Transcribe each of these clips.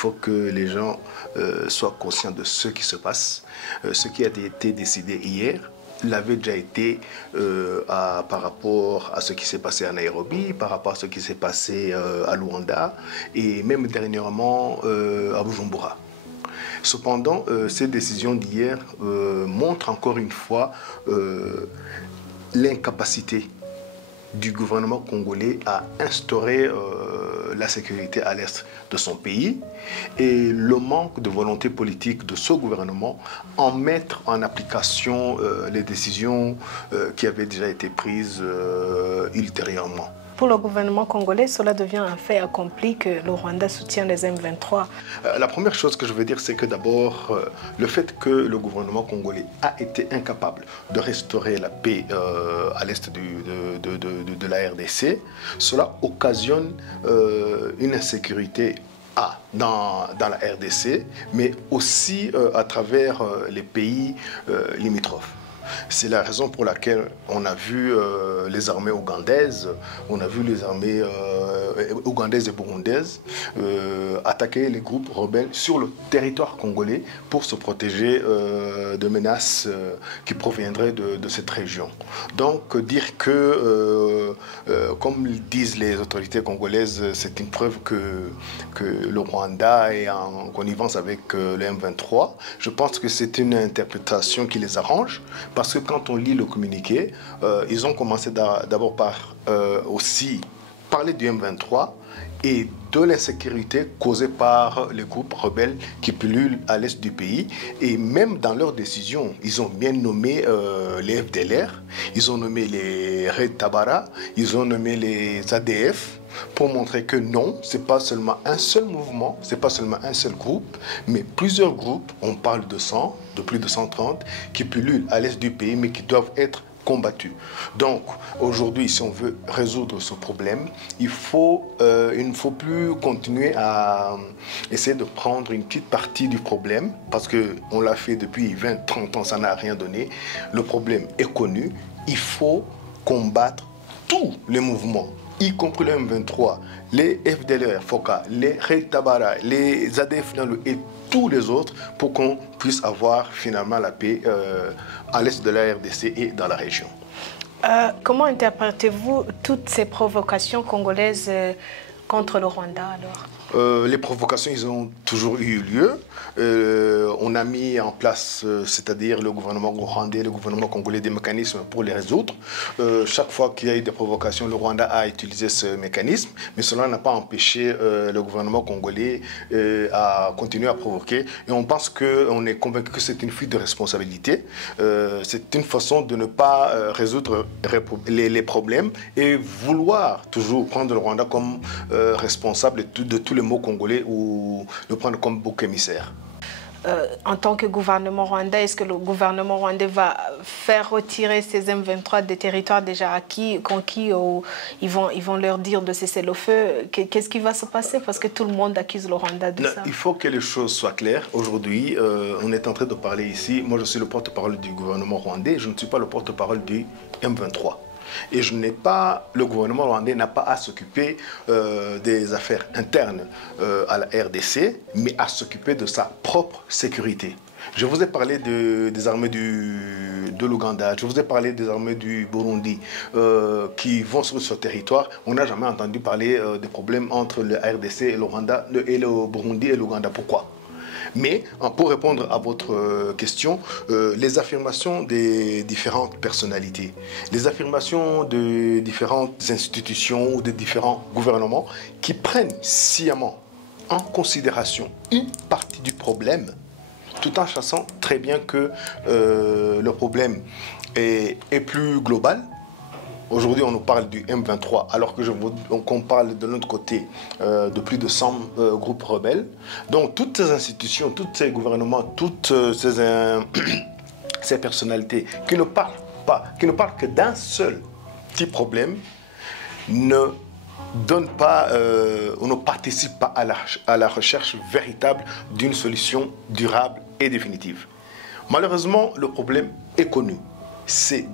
faut que les gens soient conscients de ce qui se passe. Ce qui a été décidé hier l'avait déjà été par rapport à ce qui s'est passé à Nairobi, par rapport à ce qui s'est passé à Luanda et même dernièrement à Bujumbura. Cependant, ces décisions d'hier montrent encore une fois l'incapacité du gouvernement congolais à instaurer la sécurité à l'est de son pays et le manque de volonté politique de ce gouvernement en mettre en application les décisions qui avaient déjà été prises ultérieurement. Pour le gouvernement congolais, cela devient un fait accompli que le Rwanda soutient les M23. La première chose que je veux dire, c'est que d'abord, le fait que le gouvernement congolais a été incapable de restaurer la paix à l'est de la RDC, cela occasionne une insécurité dans la RDC, mais aussi à travers les pays limitrophes. C'est la raison pour laquelle on a vu les armées ougandaises, on a vu les armées ougandaises et burundaises attaquer les groupes rebelles sur le territoire congolais pour se protéger de menaces qui proviendraient de cette région. Donc dire que, comme disent les autorités congolaises, c'est une preuve que le Rwanda est en connivence avec le M23, je pense que c'est une interprétation qui les arrange. Parce que quand on lit le communiqué, ils ont commencé d'abord par aussi parler du M23 et de l'insécurité causée par les groupes rebelles qui pullulent à l'est du pays. Et même dans leurs décisions, ils ont bien nommé les FDLR, ils ont nommé les Red Tabara, ils ont nommé les ADF, pour montrer que non, ce n'est pas seulement un seul mouvement, ce n'est pas seulement un seul groupe, mais plusieurs groupes, on parle de 100, de plus de 130, qui pullulent à l'est du pays, mais qui doivent être combattus. Donc, aujourd'hui, si on veut résoudre ce problème, il ne faut plus continuer à essayer de prendre une petite partie du problème, parce qu'on l'a fait depuis 20-30 ans, ça n'a rien donné. Le problème est connu, il faut combattre tous les mouvements, y compris le M23, les FDLR, FOCA, les Red Tabara, les ADF et tous les autres, pour qu'on puisse avoir finalement la paix à l'est de la RDC et dans la région. Comment interprétez-vous toutes ces provocations congolaises contre le Rwanda alors? Les provocations, ils ont toujours eu lieu. On a mis en place, c'est-à-dire le gouvernement rwandais, le gouvernement congolais, des mécanismes pour les résoudre. Chaque fois qu'il y a eu des provocations, le Rwanda a utilisé ce mécanisme, mais cela n'a pas empêché le gouvernement congolais à continuer à provoquer. Et on pense on est convaincu que c'est une fuite de responsabilité. C'est une façon de ne pas résoudre les problèmes et vouloir toujours prendre le Rwanda comme responsable de tous les maux congolais ou le prendre comme bouc émissaire. En tant que gouvernement rwandais, est-ce que le gouvernement rwandais va faire retirer ces M23 des territoires déjà conquis ou ils vont leur dire de cesser le feu? Qu'est-ce qui va se passer? Parce que tout le monde accuse le Rwanda de ça. Il faut que les choses soient claires. Aujourd'hui, on est en train de parler ici. Moi, je suis le porte-parole du gouvernement rwandais. Je ne suis pas le porte-parole du M23. Et le gouvernement rwandais n'a pas à s'occuper des affaires internes à la RDC, mais à s'occuper de sa propre sécurité. Je vous ai parlé des armées de l'Ouganda, je vous ai parlé des armées du Burundi qui vont sur ce territoire. On n'a jamais entendu parler des problèmes entre le RDC et le Rwanda, et le Burundi et l'Ouganda. Pourquoi ? Mais pour répondre à votre question, les affirmations des différentes personnalités, les affirmations de différentes institutions ou de différents gouvernements qui prennent sciemment en considération une partie du problème, tout en sachant très bien que le problème est plus global. Aujourd'hui, on nous parle du M23, alors qu'on parle de l'autre côté de plus de 100 groupes rebelles. Donc, toutes ces institutions, tous ces gouvernements, toutes ces personnalités qui ne parlent que d'un seul petit problème, ne participent pas à la recherche véritable d'une solution durable et définitive. Malheureusement, le problème est connu. C'est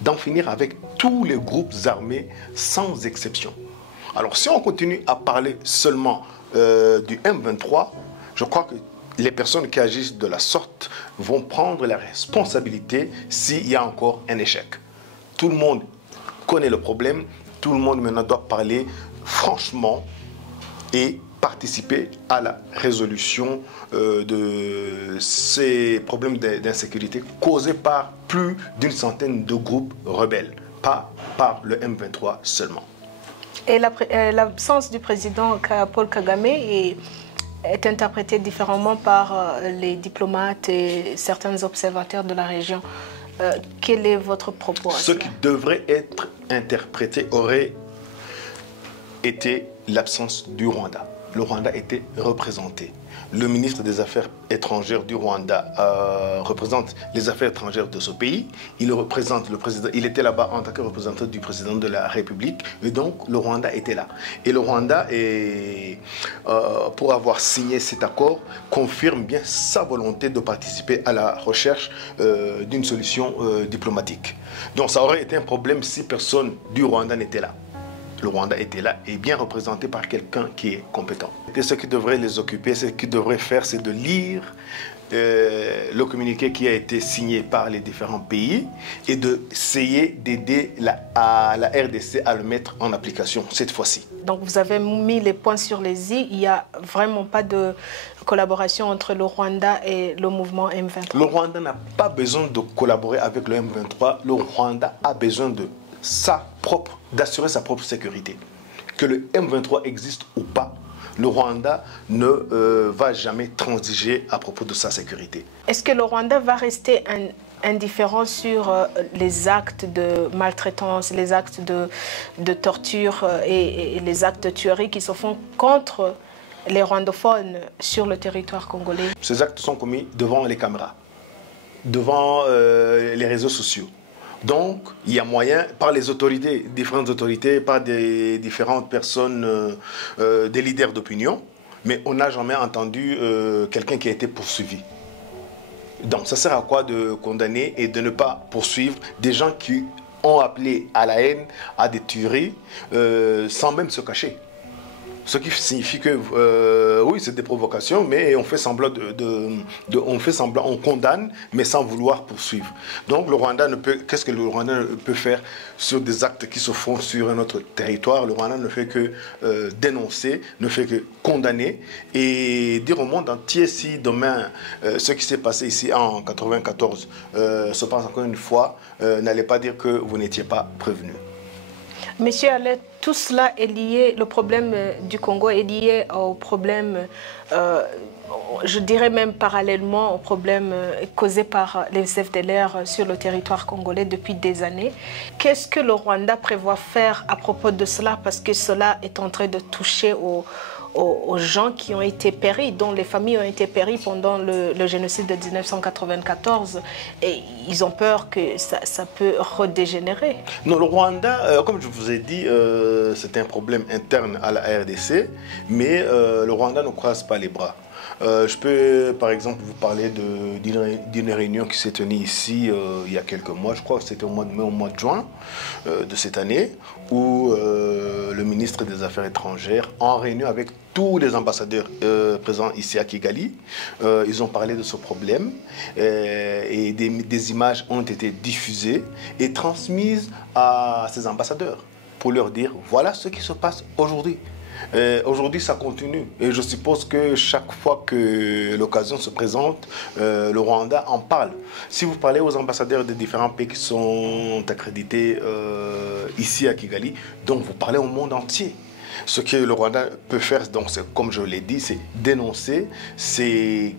d'en finir avec tous les groupes armés sans exception. Alors si on continue à parler seulement du M23, je crois que les personnes qui agissent de la sorte vont prendre la responsabilité s'il y a encore un échec. Tout le monde connaît le problème, tout le monde maintenant doit parler franchement et participer à la résolution de ces problèmes d'insécurité causés par plus d'une centaine de groupes rebelles, pas par le M23 seulement. Et l'absence du président Paul Kagame est interprétée différemment par les diplomates et certains observateurs de la région. Quel est votre propos à Ce cela? qui devrait être interprété aurait été l'absence du Rwanda. Le Rwanda était représenté. Le ministre des Affaires étrangères du Rwanda représente les affaires étrangères de ce pays. Il représente le président. Il était là-bas en tant que représentant du président de la République. Et donc, le Rwanda était là. Et le Rwanda, pour avoir signé cet accord, confirme bien sa volonté de participer à la recherche d'une solution diplomatique. Donc, ça aurait été un problème si personne du Rwanda n'était là. Le Rwanda était là et bien représenté par quelqu'un qui est compétent. Et ce qui devrait les occuper, ce qu'ils devraient faire, c'est de lire le communiqué qui a été signé par les différents pays et d'essayer d'aider la RDC à le mettre en application cette fois-ci. Donc vous avez mis les points sur les i, il n'y a vraiment pas de collaboration entre le Rwanda et le mouvement M23. Le Rwanda n'a pas besoin de collaborer avec le M23, le Rwanda a besoin d'assurer sa propre sécurité. Que le M23 existe ou pas, le Rwanda ne va jamais transiger à propos de sa sécurité. Est-ce que le Rwanda va rester indifférent sur les actes de maltraitance, les actes de torture et les actes de tuerie qui se font contre les rwandophones sur le territoire congolais? Ces actes sont commis devant les caméras, devant les réseaux sociaux. Donc, il y a moyen, par les autorités, différentes autorités, par des différentes personnes, des leaders d'opinion, mais on n'a jamais entendu quelqu'un qui a été poursuivi. Donc, ça sert à quoi de condamner et de ne pas poursuivre des gens qui ont appelé à la haine, à des tueries, sans même se cacher? Ce qui signifie que, oui, c'est des provocations, mais on fait semblant on condamne, mais sans vouloir poursuivre. Donc le Rwanda ne peut, qu'est-ce que le Rwanda peut faire sur des actes qui se font sur un autre territoire? Le Rwanda ne fait que dénoncer, ne fait que condamner et dire au monde entier si demain, ce qui s'est passé ici en 1994 se passe encore une fois, n'allez pas dire que vous n'étiez pas prévenu. Monsieur Allet, tout cela est lié, le problème du Congo est lié au problème, je dirais même parallèlement au problème causé par les FDLR sur le territoire congolais depuis des années. Qu'est-ce que le Rwanda prévoit faire à propos de cela? Parce que cela est en train de toucher aux gens qui ont été péris, dont les familles ont été péries pendant le génocide de 1994 et ils ont peur que ça peut redégénérer. Non, le Rwanda, comme je vous ai dit, c'est un problème interne à la RDC, mais le Rwanda ne croise pas les bras. Je peux par exemple vous parler d'une réunion qui s'est tenue ici il y a quelques mois, je crois que c'était au mois de mai, au mois de juin de cette année, où le ministre des Affaires étrangères, en réunion avec tous les ambassadeurs présents ici à Kigali, ils ont parlé de ce problème et des images ont été diffusées et transmises à ces ambassadeurs pour leur dire voilà ce qui se passe aujourd'hui. Aujourd'hui, ça continue et je suppose que chaque fois que l'occasion se présente, le Rwanda en parle. Si vous parlez aux ambassadeurs des différents pays qui sont accrédités ici à Kigali, donc vous parlez au monde entier. Ce que le Rwanda peut faire, donc, comme je l'ai dit, c'est dénoncer, c'est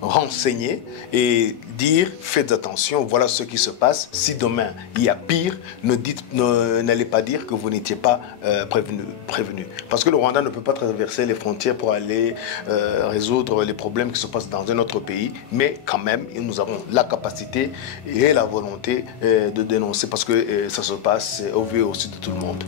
renseigner et dire faites attention, voilà ce qui se passe. Si demain il y a pire, n'allez pas dire que vous n'étiez pas prévenu. Parce que le Rwanda ne peut pas traverser les frontières pour aller résoudre les problèmes qui se passent dans un autre pays, mais quand même nous avons la capacité et la volonté de dénoncer parce que ça se passe au vu aussi de tout le monde.